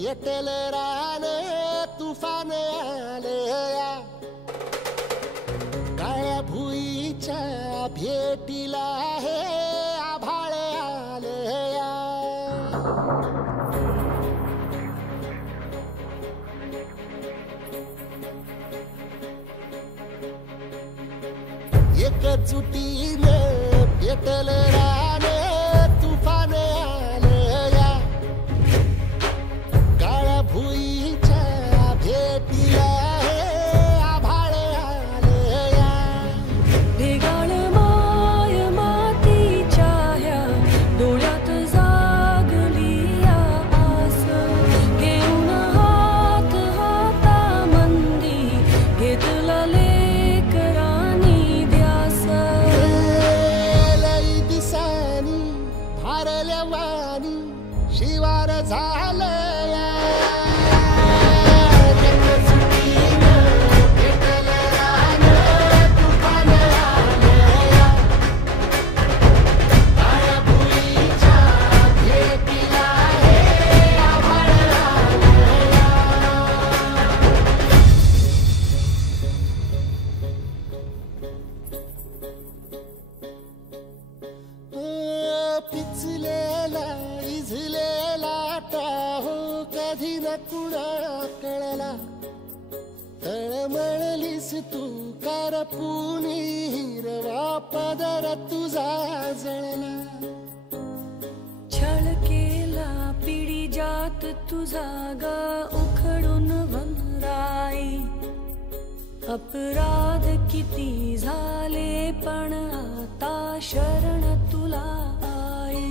पेटलं रान तुफान आलया काळ्या भुईच्या भेटीला हे आभाळ आलया एकजुटीनं पेटलं रान तुफान आलया काळ्या भुईच्या भेटीला हे आभाळ आलया ढेगाळ माय मातीच्या ह्या डोळ्यात जागली आस घेऊन हात हातामंदी घेतला लेकरांनी ध्यास लई दिसानी भारल्या वाणी शिवार झालया एकजुटीनं पेटलं रान तुफान आलया काळ्या भुईच्या भेटीला हे आभाळ आलया पिचलेला इझलेला टाहो कधी न कुणा कळला तळमळलीस तू करपुनी हिरवा पदर तुझा जळला छळ केला पिढी जात तुझा ग उखडून वनराई अपराध किती झाले पण आता शरण तुला आई